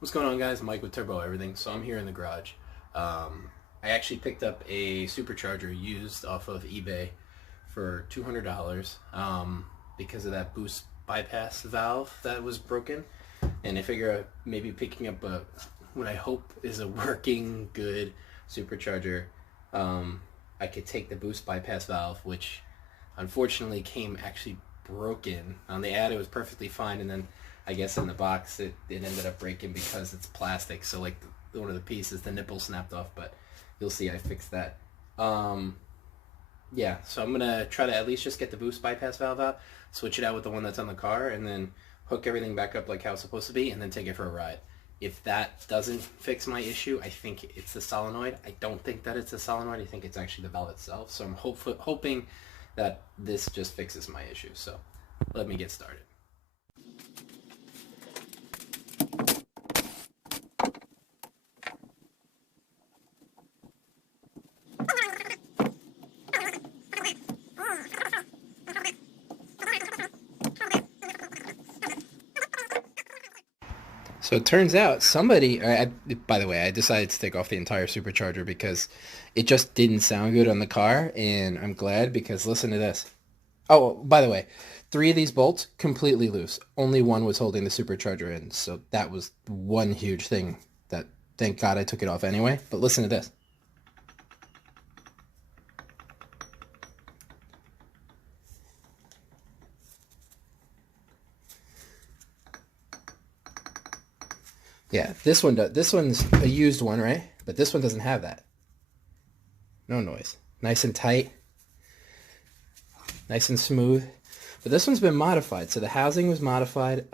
What's going on, guys? Mike with Turbo Everything. So I'm here in the garage. I actually picked up a supercharger used off of eBay for $200 because of that boost bypass valve that was broken. And I figure maybe picking up what I hope is a working good supercharger, I could take the boost bypass valve, which unfortunately came actually broken. On the ad it was perfectly fine, and then I guess in the box it ended up breaking because it's plastic. So like one of the pieces, the nipple snapped off, but you'll see I fixed that. Yeah, so I'm gonna try to at least just get the boost bypass valve out, switch it out with the one that's on the car, and then hook everything back up like how it's supposed to be, and then take it for a ride. If that doesn't fix my issue, I think it's the solenoid. I don't think that it's the solenoid. I think it's actually the valve itself. So I'm hoping that this just fixes my issue. So let me get started. So it turns out by the way, I decided to take off the entire supercharger because it just didn't sound good on the car, and I'm glad because listen to this. Oh, by the way, 3 of these bolts completely loose. Only one was holding the supercharger in, so that was one huge thing that thank God I took it off anyway. But listen to this. Yeah, this one's a used one, right? But this one doesn't have that. No noise. Nice and tight. Nice and smooth. But this one's been modified. So the housing was modified.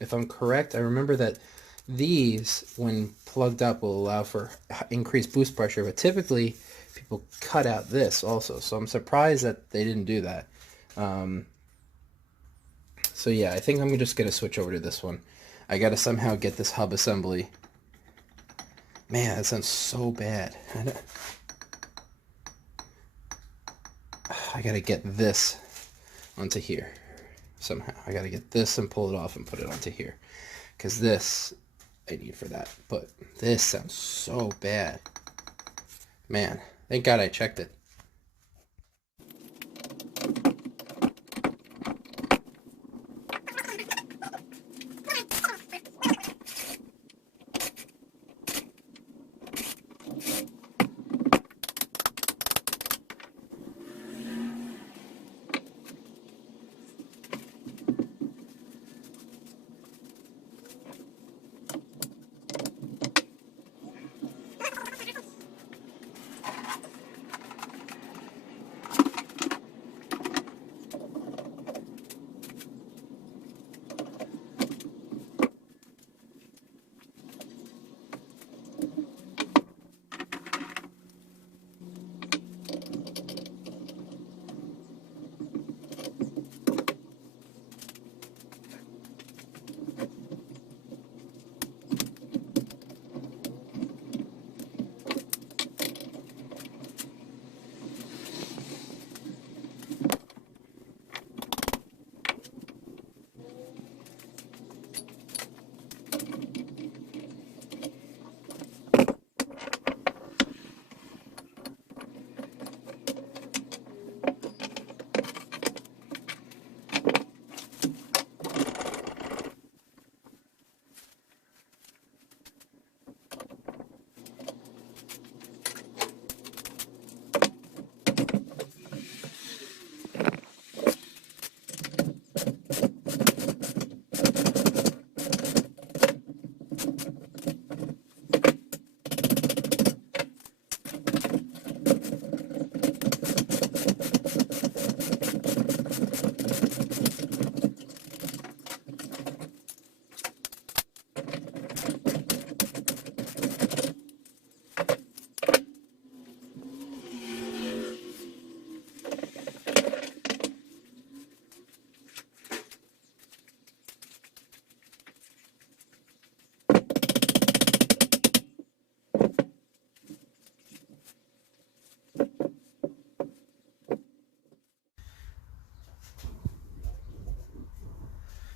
If I'm correct, I remember that these, when plugged up, will allow for increased boost pressure. But typically, people cut out this also. So I'm surprised that they didn't do that. So yeah, I think I'm just going to switch over to this one. I got to somehow get this hub assembly. Man, that sounds so bad. I got to get this onto here somehow. I got to get this and pull it off and put it onto here. Because this, I need for that. But this sounds so bad. Man, thank God I checked it.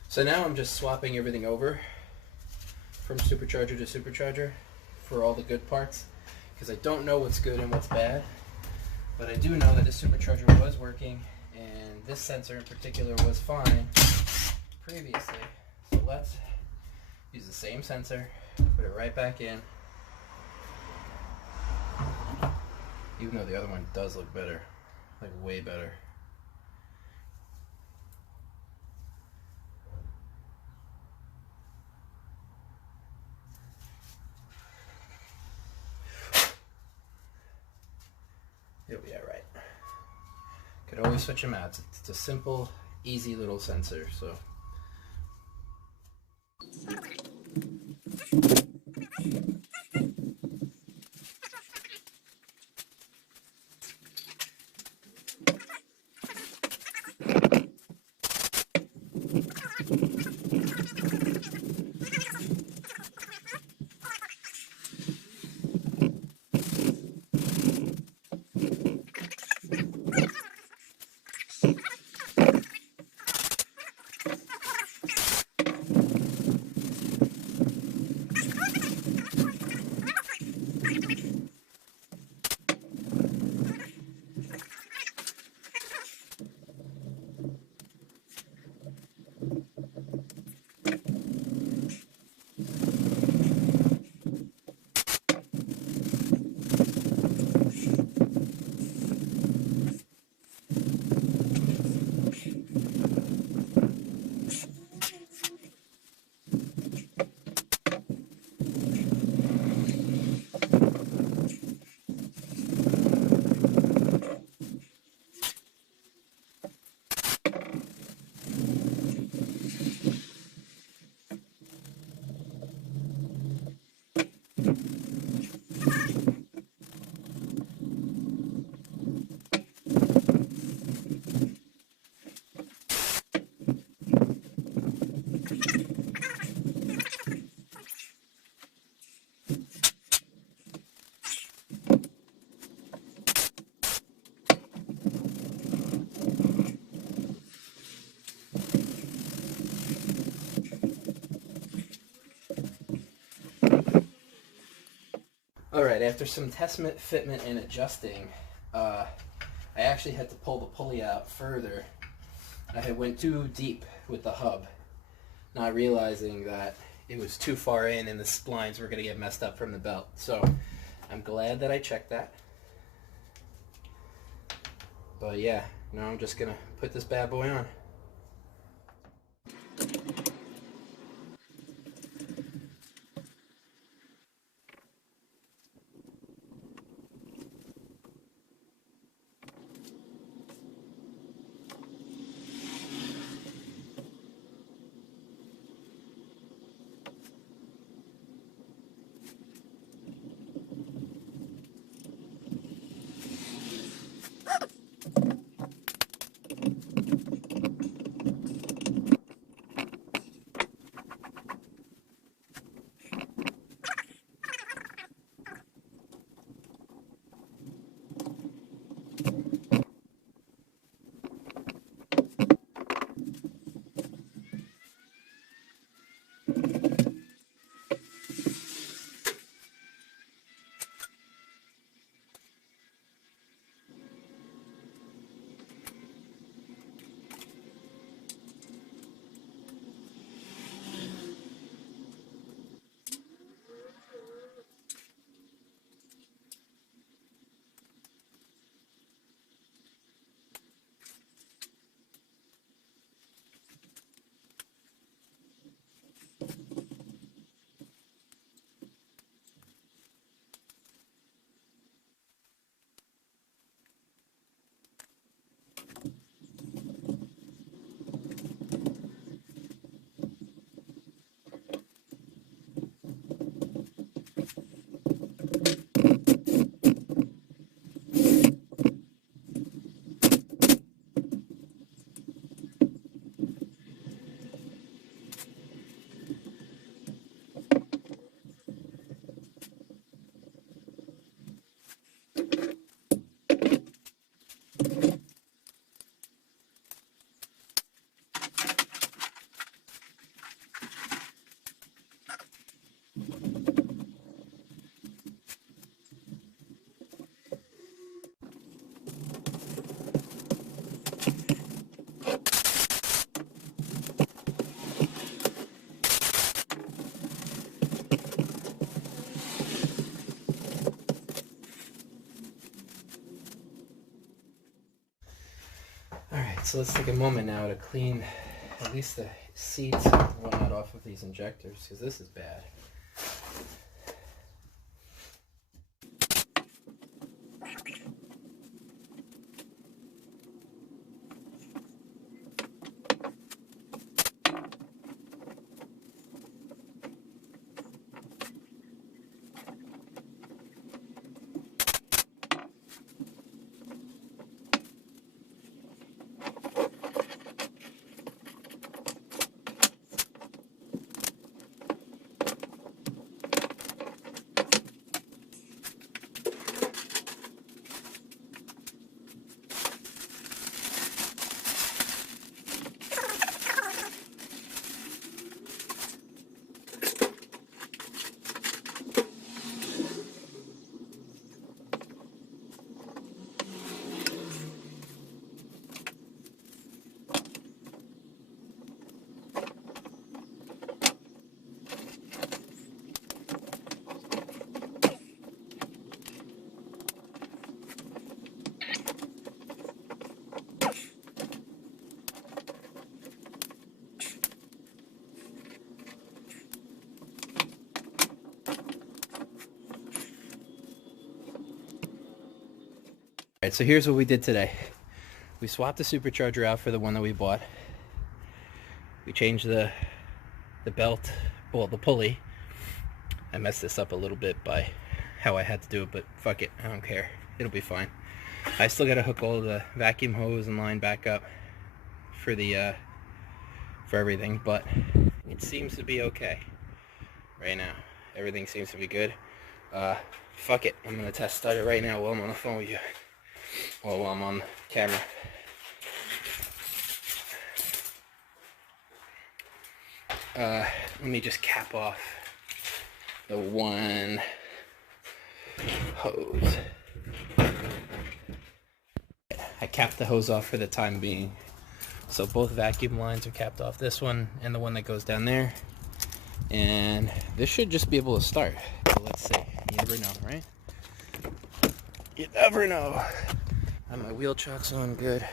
So now I'm just swapping everything over. from supercharger to supercharger for all the good parts, because I don't know what's good and what's bad, but I do know that this supercharger was working and this sensor in particular was fine previously. So let's use the same sensor, put it right back in, even though the other one does look better, like way better. It'll be alright. Could always switch them out. It's a simple, easy little sensor. So. Alright, after some test fitment and adjusting, I actually had to pull the pulley out further. I had went too deep with the hub, not realizing that it was too far in and the splines were going to get messed up from the belt. So I'm glad that I checked that. But yeah, now I'm just going to put this bad boy on. Alright, so let's take a moment now to clean at least the seats and whatnot off of these injectors, because this is bad. Alright, so here's what we did today. We swapped the supercharger out for the one that we bought. We changed the belt, well, the pulley. I messed this up a little bit by how I had to do it, but fuck it, I don't care. It'll be fine. I still gotta hook all the vacuum hose and line back up for the for everything, but it seems to be okay right now. Everything seems to be good. Fuck it, I'm gonna test start it right now while I'm on the phone with you. Well, while I'm on camera. Let me just cap off the one hose. I capped the hose off for the time being. So both vacuum lines are capped off, this one and the one that goes down there. And this should just be able to start. So let's see. You never know, right? You never know. Got my wheel chocks on good.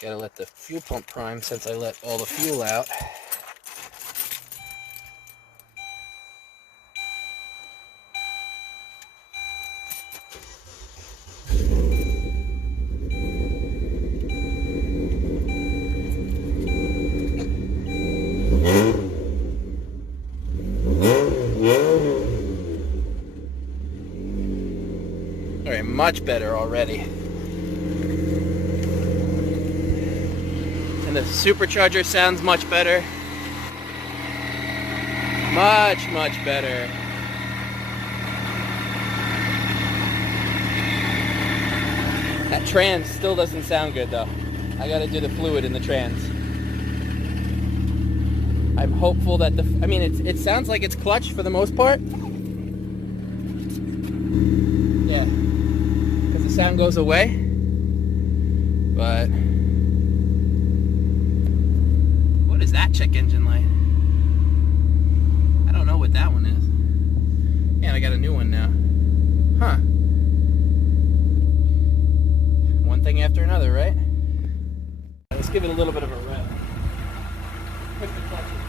Gotta let the fuel pump prime since I let all the fuel out. Alright, much better already. And the supercharger sounds much better. Much, much better. That trans still doesn't sound good though. I gotta do the fluid in the trans. I'm hopeful that I mean, it sounds like it's clutch for the most part. Yeah. Because the sound goes away. But what is that check engine light? I don't know what that one is. Man, I got a new one now. Huh. One thing after another, right? Let's give it a little bit of a rev. Push the clutch in.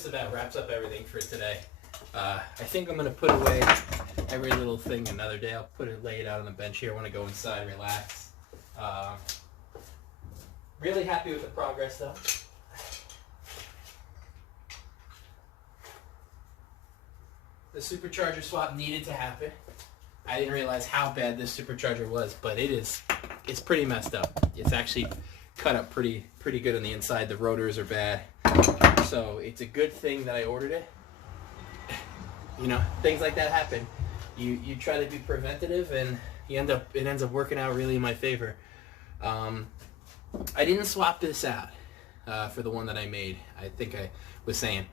just about wraps up everything for today. I think I'm going to put away every little thing another day. I'll lay it out on the bench here. I want to go inside, relax. Really happy with the progress though. The supercharger swap needed to happen. I didn't realize how bad this supercharger was, but it's pretty messed up. It's actually cut up pretty good on the inside. The rotors are bad. So it's a good thing that I ordered it. You know, things like that happen. You try to be preventative, and it ends up working out really in my favor. I didn't swap this out for the one that I made. I think I was saying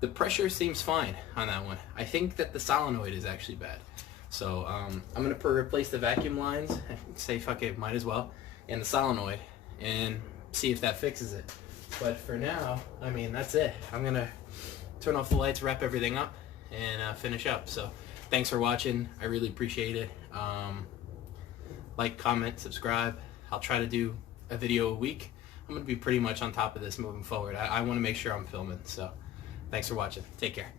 the pressure seems fine on that one. I think that the solenoid is actually bad. So I'm gonna replace the vacuum lines. Say fuck it, might as well, and the solenoid, and see if that fixes it. But for now, I mean, that's it. I'm gonna turn off the lights, wrap everything up, and finish up. So thanks for watching. I really appreciate it. Like, comment, subscribe. I'll try to do a video a week. I'm gonna be pretty much on top of this moving forward. I want to make sure I'm filming. So thanks for watching. Take care.